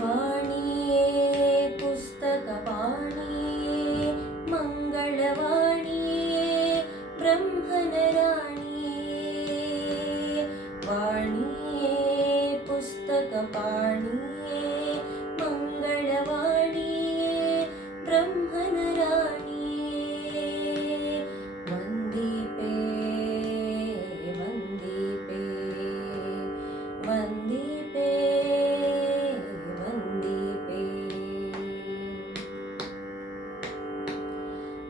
ವಾಣಿಯೇ ಪುಸ್ತಕಪಾಣಿಯೇ ಮಂಗಳವಾಣಿಯೇ ಬ್ರಹ್ಮನ ರಾಣಿಯೇ ವಾಣಿಯೇ ಪುಸ್ತಕಪಾಣಿಯೇ ಮಂಗಳವಾಣಿಯೇ ಬ್ರಹ್ಮನ ರಾಣಿಯೇ ವಂದಿಪೇ ವಂದಿಪೇ ವಂದಿಪೇ ವಂದಿಪೇ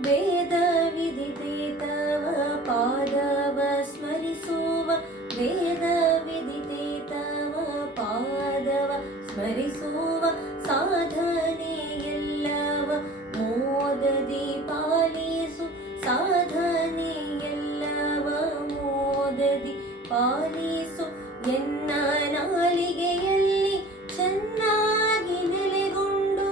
ವೇದ ವಿದಿತೆ ತವ ಪಾದವ ಸ್ಮರಿಸುವ ವೇದ ವಿದಿತೆ ತವ ಪಾದವ ಸ್ಮರಿಸುವ ಸಾಧನೆಯೆಲ್ಲವ ಮೋದದಿ ಪಾಲಿಸು ಸಾಧನೆಯೆಲ್ಲವ ಮೋದದಿ ಪಾಲಿಸು ಎನ್ನ ನಾಲಿಗೆಯಲ್ಲಿ ಚೆನ್ನಾಗಿ ನೆಲೆಗೊಂಡು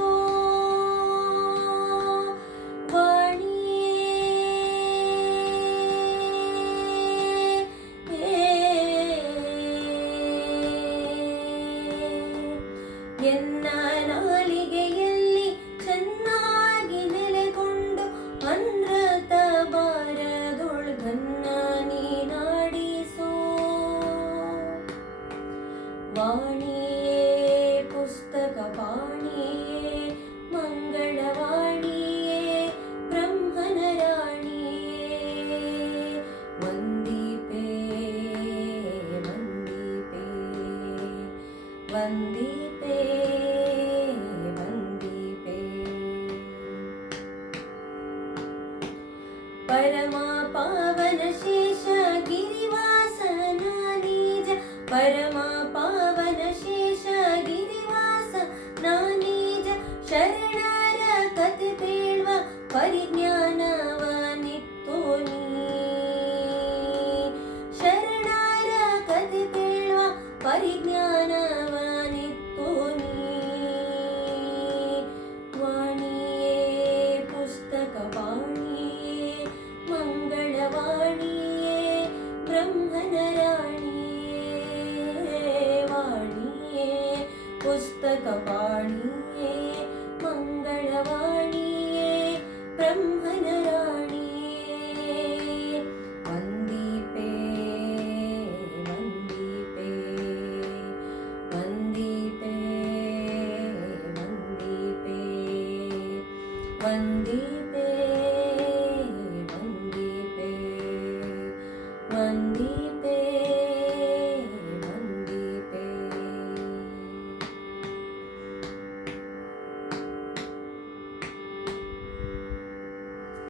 ಎನ್ನ ನಾಲಿಗೆಯಲ್ಲಿ ಚೆನ್ನಾಗಿ ನೆಲೆಗೊಂಡು ಅನೃತ ಬಾರದೊಳಗನ್ನ ನೀನಾಡಿಸೋ ವಾಣಿಯೇ ಪುಸ್ತಕಪಾಣಿಯೇ ಮಂಗಳವಾಣಿಯೇ ಬ್ರಹ್ಮನ ರಾಣಿಯೇ ವಂದಿಪೇ ವಂದಿಪೇ ವಂದಿಪೇ ವಂದಿಪೇ ಪರಮ ಪಾವನ ಶೇಷ ಗಿರಿವಾಸನ ನಿಜ ಪರಮ ಪಾವನ ಶೇಷ ಗಿರಿವಾಸ ನಾನೀಜ ಶರಣರ ಕತೆ ಬೇಳ್ವ ಪರಿಜ್ಞಾನವನಿತ್ತೋ ನೀ ಶರಣರ ಕತೆ ಬೇಳ್ವ ಪರಿಜ್ಞಾನವನಿತ್ತೋ ನೀ ವಾಣಿಯೇ ಪುಸ್ತಕಪಾಣಿಯೇ ಮಂಗಳವಾಣಿಯೇ ಬ್ರಹ್ಮನ ರಾಣಿಯೇ ವಾಣಿಯೇ ಪುಸ್ತಕಪಾಣಿಯೇ ಮಂಗಳವಾಣಿಯೇ ಬ್ರಹ್ಮನ ರಾಣಿಯೇ ವಂದಿಪೇ ವಂದಿಪೇ ವಂದಿಪೇ ವಂದಿಪೇ ವಂದಿಪೇ